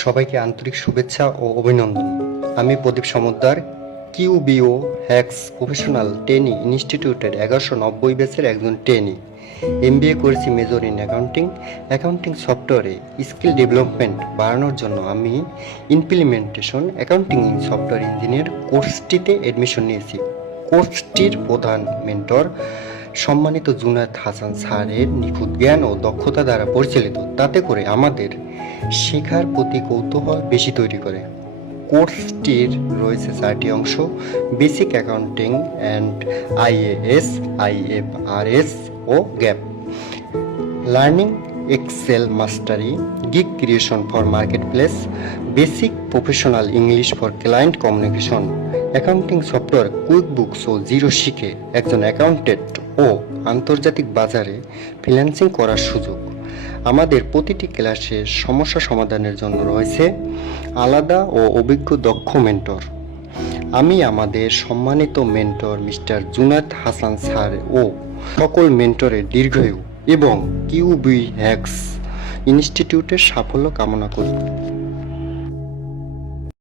সবাইকে আন্তরিক শুভেচ্ছা ও অভিনন্দন। আমি প্রদীপ সমদ্দার, কিউবিও হ্যাক্স প্রফেশনাল ট্রেনিং ইনস্টিটিউটের 1190 ব্যাচের একজন ট্রেনি। এমবিএ করেছি মেজর ইন অ্যাকাউন্টিং সফটওয়্যারে স্কিল ডেভেলপমেন্ট বাড়ানোর জন্য আমি ইমপ্লিমেন্টেশন অ্যাকাউন্টিং সফটওয়্যার ইঞ্জিনিয়ার কোর্সটিতে অ্যাডমিশন নিয়েছি। কোর্সটির প্রধান মেন্টর সম্মানিত জুনায়েদ হাসান স্যারের নিখুঁত জ্ঞান ও দক্ষতা দ্বারা পরিচালিত, তাতে করে আমাদের শেখার প্রতি কৌতূহল বেশি তৈরি করে। কোর্সটির রয়েছে 4টি অংশ: basic accounting and IAS, IFRS ও GAAP, learning excel mastery, gig creation for market place, basic professional English for client communication, accounting software QuickBooks ও জিরো শিখে একজন অ্যাকাউন্টেন্ট ও আন্তর্জাতিক বাজারে ফ্রিল্যান্সিং করার সুযোগ। আমাদের প্রতিটি ক্লাসে সমস্যা সমাধানের জন্য রয়েছে আলাদা ও অভিজ্ঞ দক্ষ মেন্টর। আমি আমাদের সম্মানিত mentor mister Junayed Hasan sir ও সকল মেন্টরের দীর্ঘায়ু এবং কিউবি হ্যাক্স ইনস্টিটিউটের সাফল্য কামনা করি।